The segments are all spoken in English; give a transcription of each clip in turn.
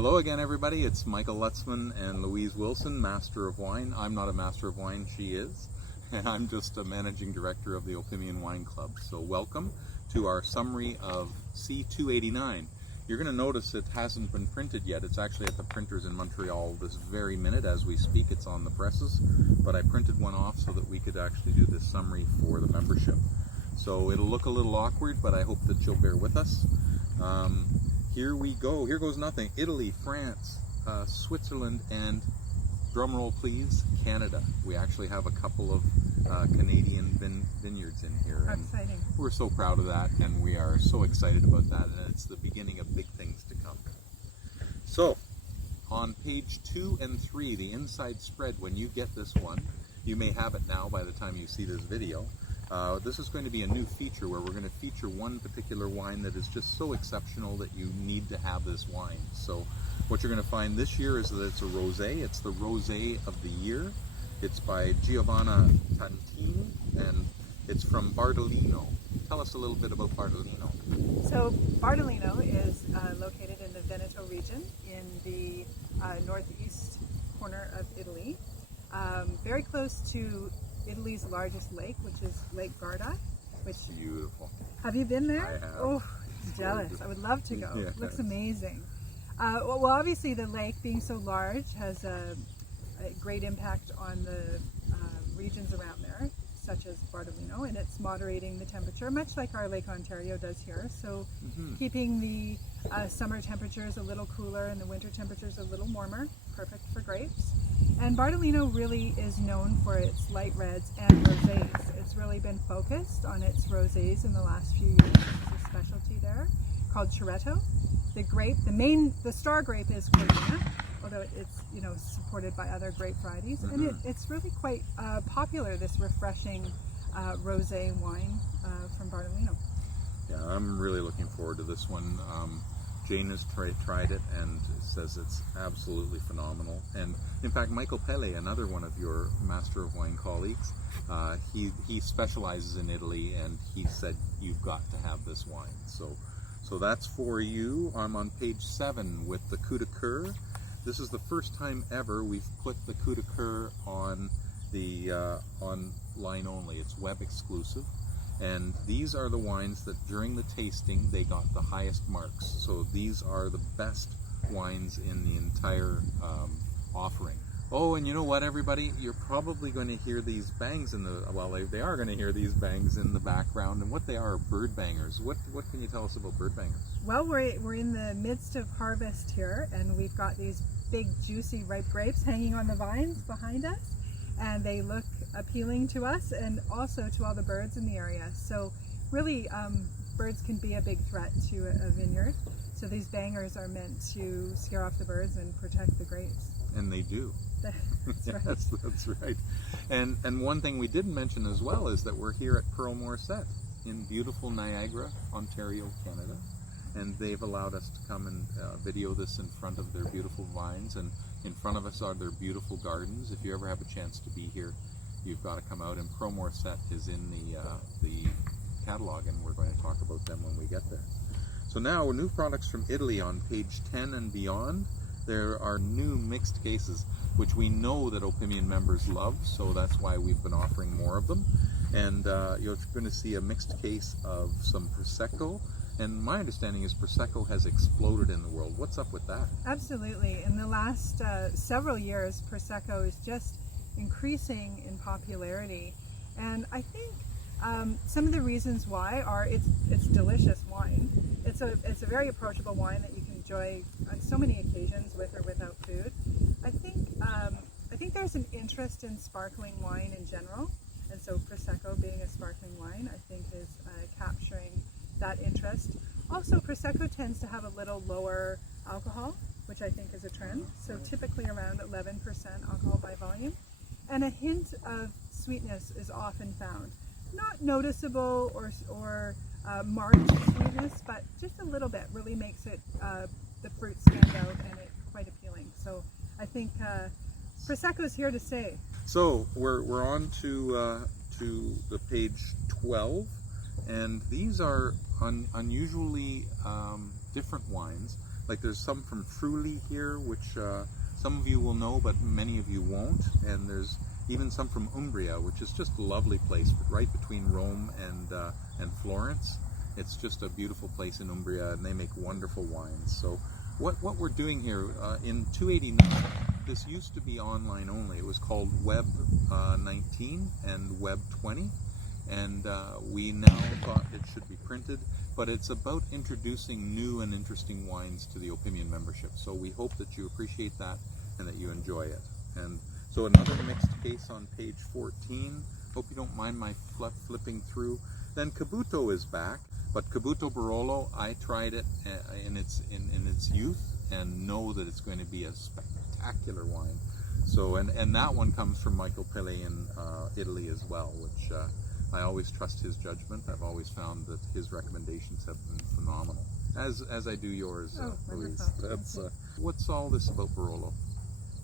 Hello again, everybody. It's Michael Lutzman and Louise Wilson, Master of Wine. I'm not a Master of Wine, she is. And I'm just a Managing Director of the Opimian Wine Club. So welcome to our summary of C289. You're going to notice it hasn't been printed yet. It's actually at the printers in Montreal this very minute as we speak. It's on the presses. But I printed one off so that we could actually do this summary for the membership. So it'll look a little awkward, but I hope that you'll bear with us. Here we go. Here goes nothing. Italy, France, Switzerland, and drumroll please, Canada. We actually have a couple of Canadian vineyards in here. How exciting. We're so proud of that, and we are so excited about that, and it's the beginning of big things to come. So, on page 2 and 3, the inside spread, when you get this one, you may have it now by the time you see this video. This is going to be a new feature where we're going to feature one particular wine that is just so exceptional that you need to have this wine. So what you're going to find this year is that it's a rosé. It's the rosé of the year. It's by Giovanna Tantini, and it's from Bardolino. Tell us a little bit about Bardolino. So Bardolino is located in the Veneto region in the northeast corner of Italy, very close to Italy's largest lake, which is Lake Garda. Which, beautiful. Have you been there? I have. Oh, jealous. I would love to go. Yes. It looks amazing. Well, obviously the lake being so large has a great impact on the regions around there, such as Bardolino, and it's moderating the temperature, much like our Lake Ontario does here. So keeping the summer temperatures a little cooler and the winter temperatures a little warmer, perfect for grapes. And Bardolino really is known for its light reds and rosés. It's really been focused on its rosés in the last few years. There's a specialty there called Chiretto. The grape, the star grape is Cortina, although it's supported by other grape varieties, and it's really quite popular. This refreshing rosé wine from Bardolino. Yeah, I'm really looking forward to this one. Jane has tried it and says it's absolutely phenomenal. And in fact, Michael Pelle, another one of your Master of Wine colleagues, he specializes in Italy, and he said you've got to have this wine. So that's for you. I'm on page 7 with the Kudakur. This is the first time ever we've put the Kudakur on the online only. It's web exclusive. And these are the wines that during the tasting they got the highest marks. So these are the best wines in the entire offering. Oh, and you know what, everybody? You're probably going to hear these bangs in the, well, they are going to hear these bangs in the background. And what they are bird bangers. What can you tell us about bird bangers? Well, we're in the midst of harvest here, and we've got these big, juicy, ripe grapes hanging on the vines behind us. And they look appealing to us and also to all the birds in the area. So really, birds can be a big threat to a vineyard. So these bangers are meant to scare off the birds and protect the grapes. And they do. That's right. Yes, that's right. And one thing we didn't mention as well is that we're here at Pearl Morissette in beautiful Niagara, Ontario, Canada. And they've allowed us to come and video this in front of their beautiful vines, and in front of us are their beautiful gardens. If you ever have a chance to be here, you've got to come out, and Pearl Morissette is in the catalog, and we're going to talk about them when we get there. So now, new products from Italy on page 10 and beyond. There are new mixed cases, which we know that Opimian members love, so that's why we've been offering more of them. And you're going to see a mixed case of some Prosecco. And my understanding is Prosecco has exploded in the world. What's up with that? Absolutely. In the last several years, Prosecco is just increasing in popularity. And I think some of the reasons why are it's delicious wine. It's a very approachable wine that you can enjoy on so many occasions with or without food. I think there's an interest in sparkling wine in general. And so Prosecco being a sparkling wine, I think is capturing that interest. Also, Prosecco tends to have a little lower alcohol, which I think is a trend. So typically around 11% alcohol by volume. And a hint of sweetness is often found. Not noticeable or marked sweetness, but just a little bit really makes it, the fruit stand out, and it's quite appealing. So I think Prosecco is here to stay. So we're on to the page 12. And these are unusually different wines. like there's some from Friuli here, which some of you will know, but many of you won't. And there's even some from Umbria, which is just a lovely place, right between Rome and Florence. It's just a beautiful place in Umbria, and they make wonderful wines. So what we're doing here, in 289, this used to be online only. It was called Web 19 and Web 20, and we now thought it should be printed, but it's about introducing new and interesting wines to the Opimian membership. So we hope that you appreciate that and that you enjoy it. And so another mixed case on page 14. Hope you don't mind my flipping through. Then Cabuto is back, but Cabuto Barolo, I tried it in its youth and know that it's going to be a spectacular wine. So and that one comes from Michael Pelle in Italy as well, which I always trust his judgment. I've always found that his recommendations have been phenomenal, as I do yours, Louise. That's what's all this about Barolo?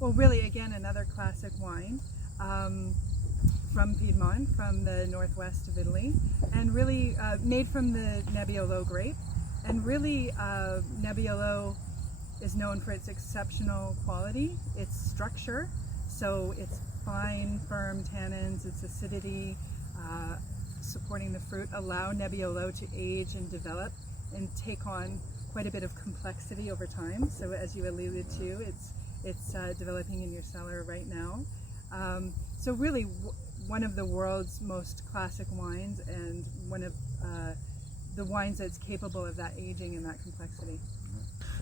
Well, really, again, another classic wine from Piedmont, from the northwest of Italy, and really made from the Nebbiolo grape. And really, Nebbiolo is known for its exceptional quality, its structure, so its fine, firm tannins, its acidity, supporting the fruit, allow Nebbiolo to age and develop and take on quite a bit of complexity over time. So as you alluded to, it's developing in your cellar right now. So really one of the world's most classic wines, and one of the wines that's capable of that aging and that complexity.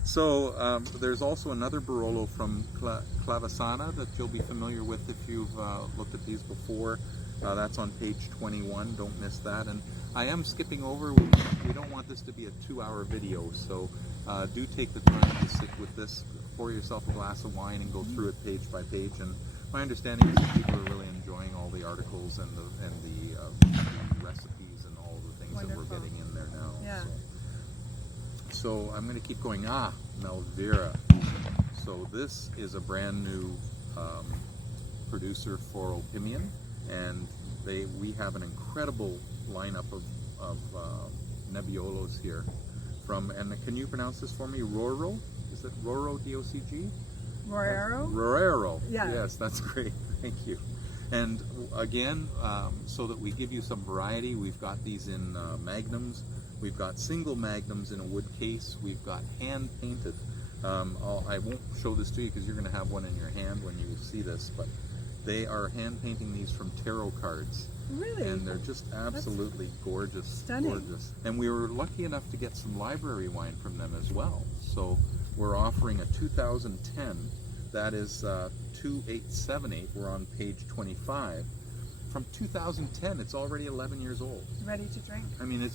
So there's also another Barolo from Clavasana that you'll be familiar with if you've looked at these before. That's on page 21, don't miss that. And I am skipping over, we don't want this to be a 2-hour video, so do take the time to sit with this, pour yourself a glass of wine and go through it page by page. And my understanding is that people are really enjoying all the articles and the recipes and all the things Wonderful. that we're getting in there now. Yeah. So I'm going to keep going. Melvira. So this is a brand new producer for Opimian, and we have an incredible lineup of Nebbiolos here. And can you pronounce this for me? Roro? Is it Roro, D-O-C-G? Rorero? Rorero. Yeah. Yes, that's great. Thank you. And again, so that we give you some variety, we've got these in magnums. We've got single magnums in a wood case. We've got hand painted. I won't show this to you because you're going to have one in your hand when you see this, but they are hand painting these from tarot cards. Really? And they're just absolutely gorgeous. Stunning. Gorgeous. And we were lucky enough to get some library wine from them as well. So we're offering a 2010. That is 2878. We're on page 25. From 2010, it's already 11 years old. Ready to drink. I mean,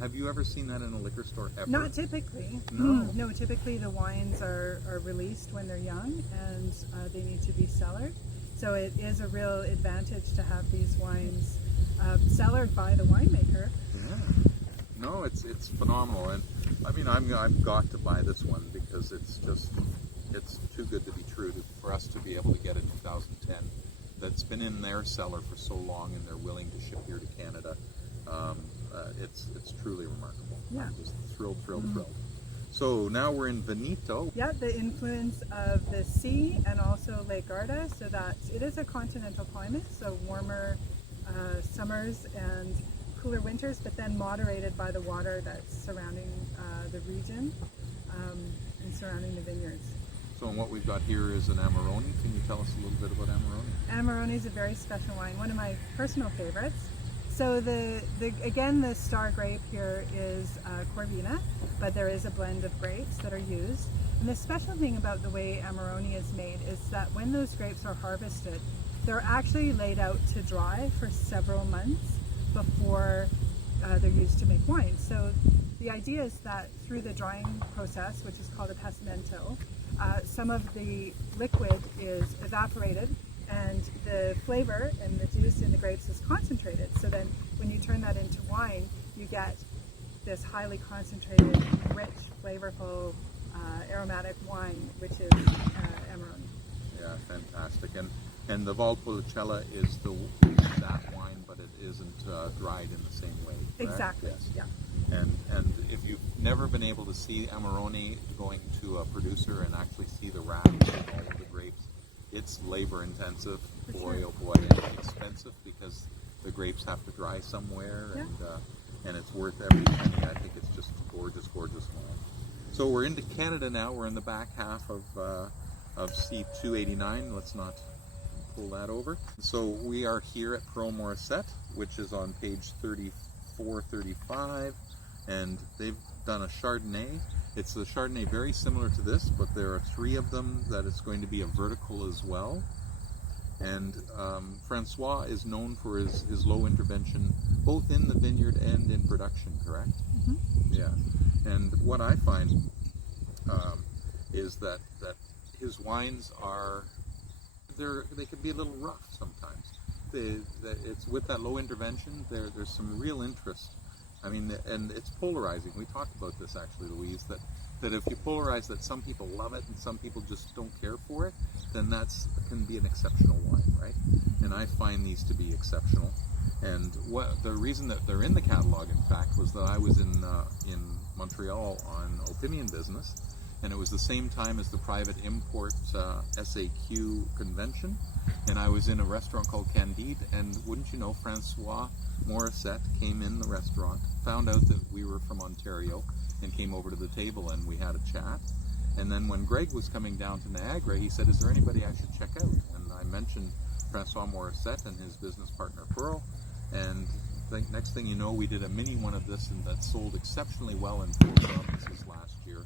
have you ever seen that in a liquor store ever? Not typically. No. No, typically the wines are released when they're young, and they need to be cellared. So it is a real advantage to have these wines cellared by the winemaker. Yeah. No, it's phenomenal. And I mean, I've got to buy this one because it's too good to be true for us to be able to get a 2010 that's been in their cellar for so long, and they're willing to ship here to Canada. It's truly remarkable. Yeah. I'm just thrilled. So now we're in Veneto. Yeah, the influence of the sea and also Lake Garda, so that it is a continental climate, so warmer summers and cooler winters, but then moderated by the water that's surrounding the region and surrounding the vineyards. So what we've got here is an Amarone. Can you tell us a little bit about Amarone? Amarone is a very special wine, one of my personal favorites. So again, the star grape here is Corvina, but there is a blend of grapes that are used. And the special thing about the way Amarone is made is that when those grapes are harvested, they're actually laid out to dry for several months before they're used to make wine. So the idea is that through the drying process, which is called a passamento, some of the liquid is evaporated, and the flavor and the juice in the grapes is concentrated. So then when you turn that into wine, you get this highly concentrated, rich, flavorful, aromatic wine, which is Amarone. Yeah, fantastic. And the Valpolicella is that wine, but it isn't dried in the same way, correct? Exactly. Yes. Yeah. And if you've never been able to see Amarone going to a producer and actually see the wraps and all of the grapes. It's labor intensive, boy oh boy, and expensive because the grapes have to dry somewhere, and it's worth every penny. I think it's just gorgeous, gorgeous wine. So we're into Canada now. We're in the back half of C289. Let's not pull that over. So we are here at Pearl Morissette, which is on page 34, 35, and they've done a Chardonnay. It's a Chardonnay very similar to this, but there are 3 of them that it's going to be a vertical as well. And Francois is known for his low intervention, both in the vineyard and in production, correct? Mm-hmm. Yeah. And what I find is that his wines are, they can be a little rough sometimes. It's with that low intervention, there's some real interest. I mean, and it's polarizing. We talked about this actually, Louise, that if you polarize that some people love it and some people just don't care for it, then can be an exceptional wine, right? And I find these to be exceptional. And the reason that they're in the catalog, in fact, was that I was in Montreal on Opimian business, and it was the same time as the private import SAQ convention, and I was in a restaurant called Candide, and wouldn't you know, Francois Morissette came in the restaurant, found out that we were from Ontario, and came over to the table, and we had a chat. And then when Greg was coming down to Niagara, he said, is there anybody I should check out? And I mentioned Francois Morissette and his business partner Pearl, and the next thing you know, we did a mini one of this, and that sold exceptionally well in 4 provinces last year,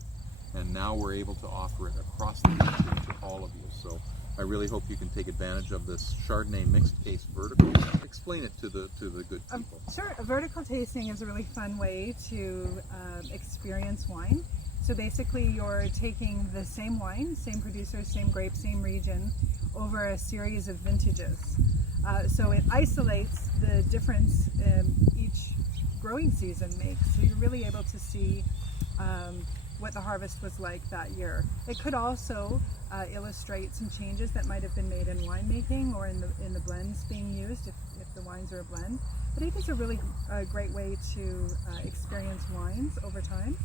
and now we're able to offer it across the country to all of you. So I really hope you can take advantage of this Chardonnay mixed case vertical. Explain it to the good people. Sure. A vertical tasting is a really fun way to experience wine. So basically you're taking the same wine, same producer, same grape, same region, over a series of vintages. So it isolates the difference each growing season makes. So you're really able to see what the harvest was like that year. It could also illustrate some changes that might have been made in winemaking or in the blends being used if the wines are a blend. But I think it's a really great way to experience wines over time.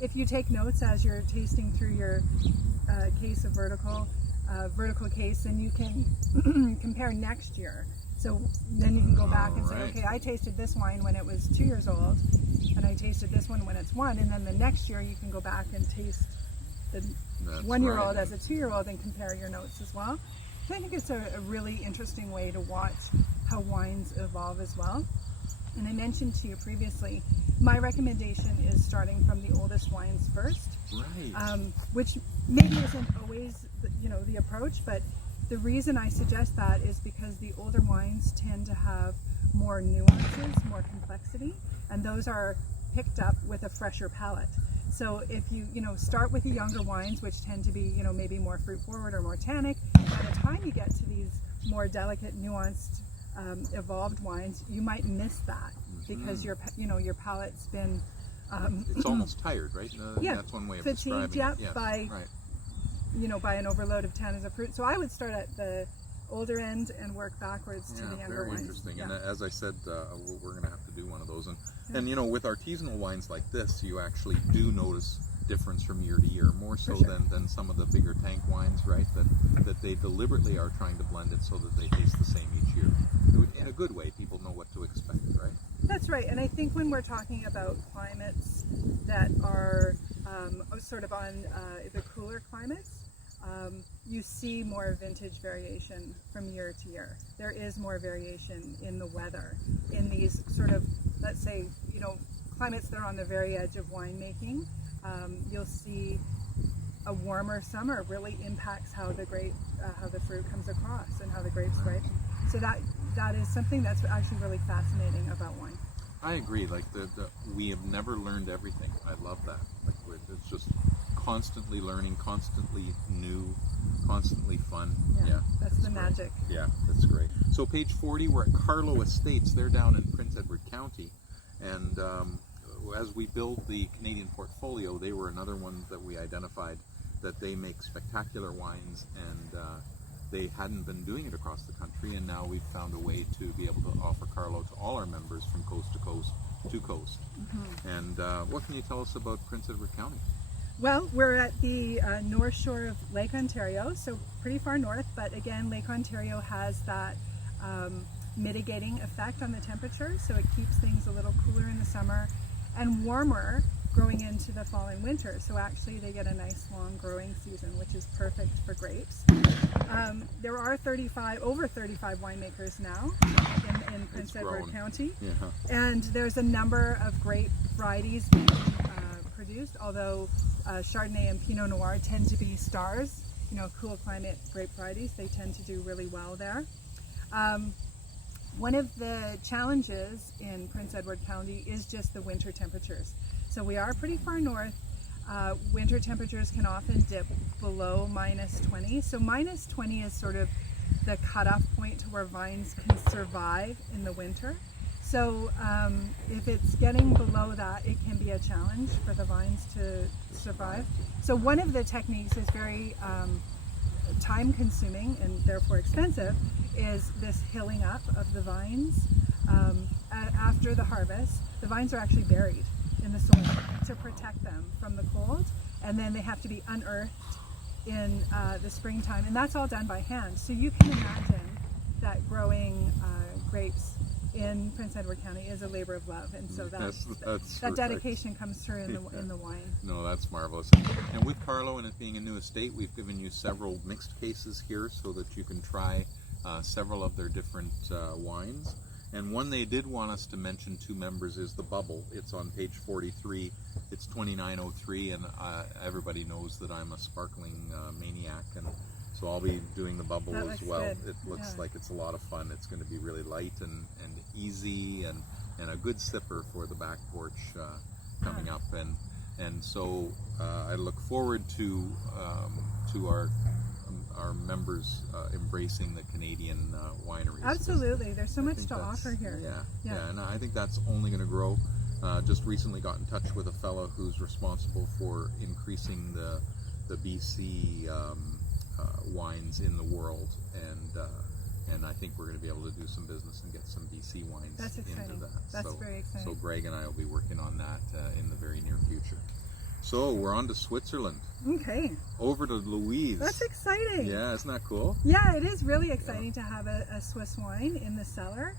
If you take notes as you're tasting through your case of vertical case, then you can compare next year. So then you can go back and say, okay, I tasted this wine when it was 2 years old, and I tasted this one when it's 1, and then the next year you can go back and taste the 1-year-old as a 2-year-old and compare your notes as well. So I think it's a really interesting way to watch how wines evolve as well. And I mentioned to you previously, my recommendation is starting from the oldest wines first, which maybe isn't always the approach, but the reason I suggest that is because the older wines tend to have more nuances, more complexity, and those are picked up with a fresher palate. So if you start with the younger wines, which tend to be maybe more fruit forward or more tannic, by the time you get to these more delicate, nuanced, evolved wines, you might miss that because your palate's been it's almost tired, right? That's one way of describing it. By an overload of tannins of fruit. So I would start at the older end and work backwards to the younger very wines. Interesting. Yeah. And as I said, we're going to have to do one of those. And with artisanal wines like this, you actually do notice difference from year to year, more so than some of the bigger tank wines, right? That they deliberately are trying to blend it so that they taste the same each year. In a good way, people know what to expect, right? That's right. And I think when we're talking about climates that are sort of on the cooler climates, you see more vintage variation from year to year. There is more variation in the weather in these sort of, let's say, climates that are on the very edge of winemaking. You'll see a warmer summer really impacts how the fruit comes across and how the grapes ripen. So that is something that's actually really fascinating about wine. I agree. Like we have never learned everything. I love that. It's just constantly learning, constantly new, constantly fun. Yeah, that's the magic. Yeah, that's great. So page 40, we're at Carlo Estates. They're down in Prince Edward County, and as we build the Canadian portfolio, they were another one that we identified that they make spectacular wines, and they hadn't been doing it across the country, and now we've found a way to be able to offer Carlo to all our members from coast to coast to coast. And what can you tell us about Prince Edward County? Well, we're at the north shore of Lake Ontario, so pretty far north, but again, Lake Ontario has that mitigating effect on the temperature, so it keeps things a little cooler in the summer and warmer growing into the fall and winter. So actually they get a nice long growing season, which is perfect for grapes. There are over 35 winemakers now in Prince Edward County. Yeah. And there's a number of grape varieties being produced, although Chardonnay and Pinot Noir tend to be stars, cool climate grape varieties. They tend to do really well there. One of the challenges in Prince Edward County is just the winter temperatures. So we are pretty far north. Winter temperatures can often dip below -20. So -20 is sort of the cutoff point to where vines can survive in the winter. So if it's getting below that, it can be a challenge for the vines to survive. So one of the techniques is very time consuming and therefore expensive, is this hilling up of the vines. After the harvest, the vines are actually buried in the soil to protect them from the cold, and then they have to be unearthed in the springtime, and that's all done by hand. So you can imagine that growing grapes in Prince Edward County is a labor of love, and so that dedication comes through in the wine. No, that's marvelous. And with Carlo and it being a new estate, we've given you several mixed cases here so that you can try several of their different wines. And one they did want us to mention to members is the Bubble. It's on page 43. It's 2903, and everybody knows that I'm a sparkling maniac, and so I'll be doing the Bubble as well. Good. It looks like it's a lot of fun. It's going to be really light and easy, and a good sipper for the back porch coming up. And so I look forward to our members embracing the Canadian wineries. Absolutely, there's so much to offer here. Yeah, and I think that's only going to grow. Just recently got in touch with a fellow who's responsible for increasing the BC wines in the world, and I think we're going to be able to do some business and get some BC wines into that. That's very exciting. So Greg and I will be working on that in the very near future. So we're on to Switzerland. Okay. Over to Louise. That's exciting. Yeah, isn't that cool? Yeah, it is really exciting to have a Swiss wine in the cellar.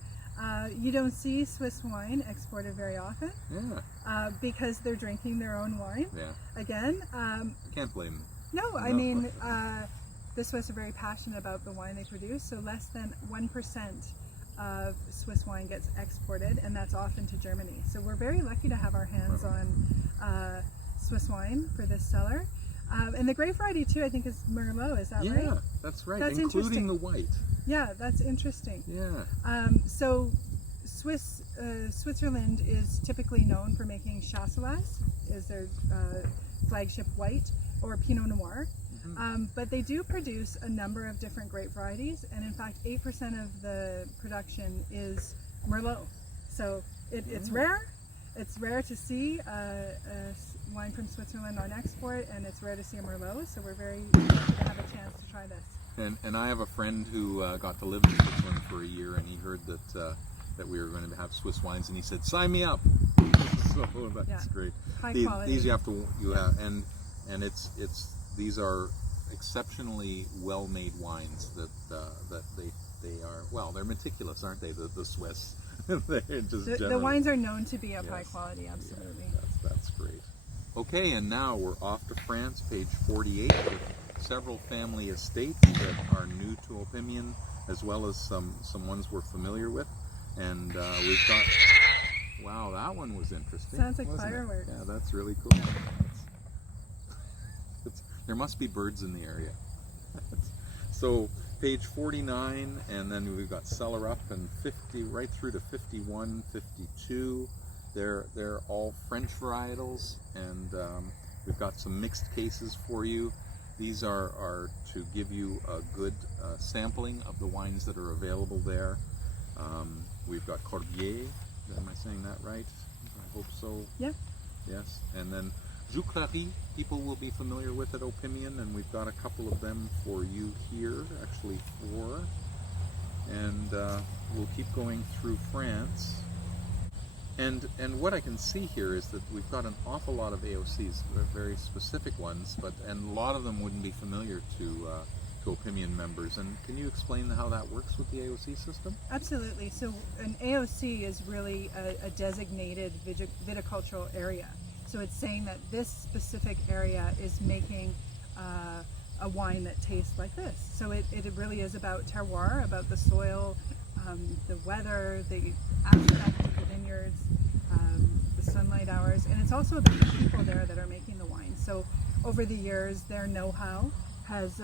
You don't see Swiss wine exported very often. Yeah. Because they're drinking their own wine. Yeah. Again. Can't blame them. No, I mean, the Swiss are very passionate about the wine they produce, so less than 1% of Swiss wine gets exported, and that's often to Germany. So we're very lucky to have our hands on Swiss wine for this cellar. And the grape variety too, I think, is Merlot. Is that right? Yeah, that's right. That's including the white. Yeah, that's interesting. Yeah. So Switzerland is typically known for making Chasselas, is their flagship white, or Pinot Noir. But they do produce a number of different grape varieties, and in fact 8% of the production is Merlot. So it's rare. It's rare to see a wine from Switzerland on export, and it's rare to see a Merlot, so we're very lucky to have a chance to try this. And I have a friend who got to live in Switzerland for a year, and he heard that we were going to have Swiss wines, and he said, "Sign me up." So that's great. High quality. These and these are exceptionally well-made wines that they are. Well, they're meticulous, aren't they? The Swiss. They're just the wines are known to be of high quality. Absolutely. Yeah, that's great. Okay, and now we're off to France, page 48, with several family estates that are new to Opimian, as well as some ones we're familiar with. And we've got, wow, that one was interesting. Sounds like fireworks. Yeah, that's really cool. There must be birds in the area. So page 49, and then we've got Cellar up and 50, right through to 51, 52. They're all French varietals, and we've got some mixed cases for you. These are to give you a good sampling of the wines that are available there. We've got Corbier. Am I saying that right? I hope so. Yeah. Yes. And then Jouclari, people will be familiar with at Opimian, and we've got a couple of them for you here, actually 4. And we'll keep going through France. And what I can see here is that we've got an awful lot of AOCs, very specific ones, and a lot of them wouldn't be familiar to Opimian members. And can you explain how that works with the AOC system? Absolutely. So an AOC is really a designated viticultural area. So it's saying that this specific area is making a wine that tastes like this. So it really is about terroir, about the soil, the weather, the aspect of the vineyards, the sunlight hours, and it's also about the people there that are making the wine. So over the years, their know-how has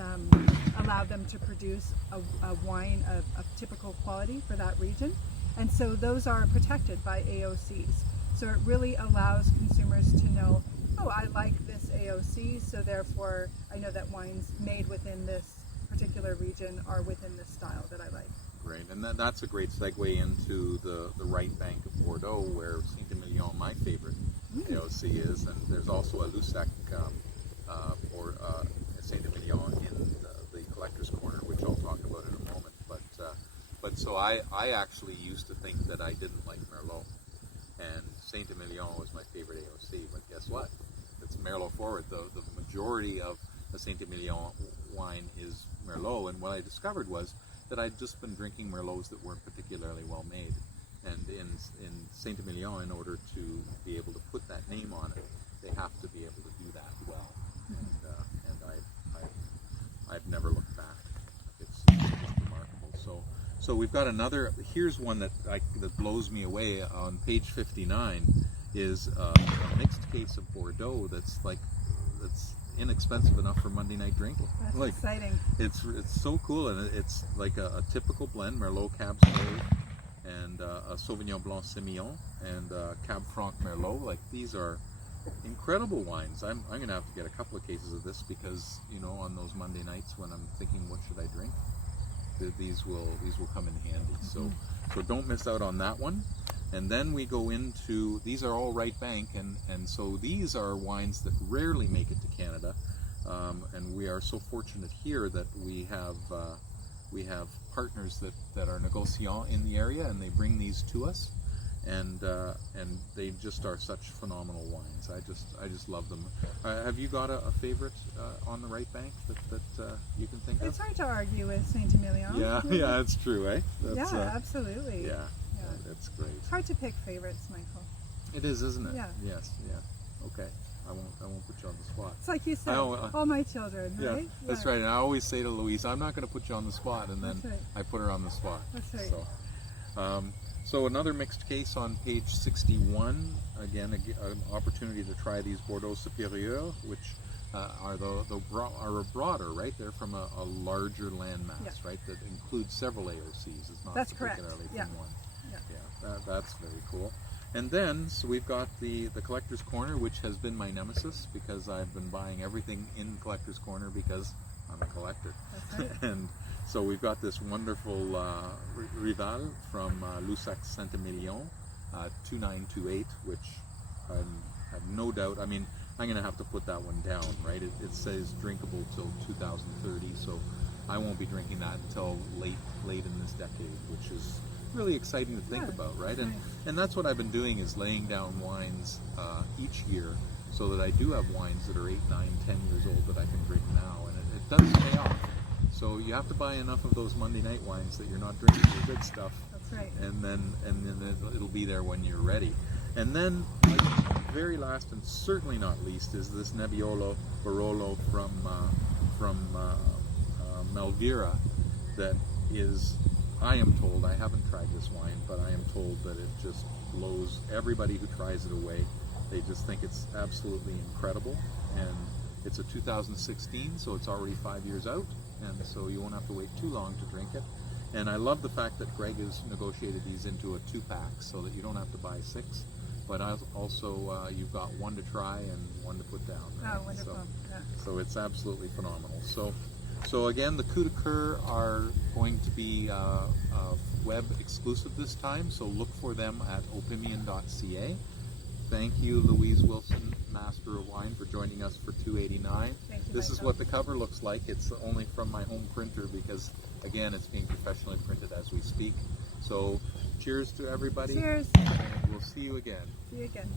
allowed them to produce a wine of typical quality for that region. And so those are protected by AOCs. So it really allows consumers to know, oh, I like this AOC, so therefore I know that wines made within this particular region are within this style that I like. Great, and that's a great segue into the right bank of Bordeaux, where Saint-Emilion, my favorite AOC, is, and there's also a Lussac or Saint-Emilion in the Collector's Corner, which I'll talk about in a moment. But so I actually used to think that I didn't like Merlot, and Saint-Emilion was my favorite AOC. But guess what? It's Merlot forward. The majority of the Saint-Emilion wine is Merlot, and what I discovered was that I'd just been drinking Merlots that weren't particularly well made. And in Saint-Emilion, in order to be able to put that name on it, they have to be able to do that well. And I've never looked back. It's remarkable. So we've got another. Here's one that blows me away. On page 59 is a mixed case of Bordeaux that's inexpensive enough for Monday night drinking. That's exciting. It's so cool, and it's like a typical blend: Merlot Cab Sauv and a Sauvignon Blanc Semillon and Cab Franc Merlot. Like, these are incredible wines. I'm going to have to get a couple of cases of this because, you know, on those Monday nights when I'm thinking what should I drink, these will come in handy. So don't miss out on that one. And then we go into, these are all right bank, and so these are wines that rarely make it to Canada, and we are so fortunate here that we have partners that are negociants in the area, and they bring these to us, and they just are such phenomenal wines. I just love them. Have you got a favorite on the right bank that you can think of? It's hard to argue with Saint-Emilion. Yeah, that's true, eh? That's, yeah, absolutely. Yeah. That's great. It's hard to pick favorites, Michael. It is, isn't it? Yeah. Yes. Yeah. Okay. I won't put you on the spot. It's like you said, all my children, right? Yeah, that's right. And I always say to Louise, I'm not going to put you on the spot, and then I put her on the spot. That's right. So another mixed case on page 61. Again, an opportunity to try these Bordeaux Supérieur, which are broader, right? They're from a larger landmass, right? That includes several AOCs. It's not particularly from one. Yeah, that's very cool. And then, so we've got the Collector's Corner, which has been my nemesis because I've been buying everything in Collector's Corner because I'm a collector. That's right. And so we've got this wonderful Rival from Lussac Saint-Emilion, 2928, which I have no doubt. I mean, I'm going to have to put that one down, right? It says drinkable till 2030, so I won't be drinking that until late in this decade, which is really exciting to think about, right? And that's what I've been doing, is laying down wines each year so that I do have wines that are 8, 9, 10 years old that I can drink now, and it does pay off. So you have to buy enough of those Monday night wines that you're not drinking the good stuff. That's right. And then it'll be there when you're ready. And then, like, very last and certainly not least, is this Nebbiolo Barolo from Melvira that is, I am told, I haven't tried this wine, but I am told that it just blows everybody who tries it away. They just think it's absolutely incredible. And it's a 2016, so it's already 5 years out, and so you won't have to wait too long to drink it. And I love the fact that Greg has negotiated these into a 2-pack so that you don't have to buy 6. But also, you've got one to try and one to put down. Right? Oh, wonderful. So it's absolutely phenomenal. So again, the Kudakur are going to be web exclusive this time, so look for them at opimian.ca. Thank you, Louise Wilson, Master of Wine, for joining us for 289. Thank you, this is Michael. what the cover looks like. It's only from my home printer because, again, it's being professionally printed as we speak. So cheers to everybody. Cheers. And we'll see you again. See you again.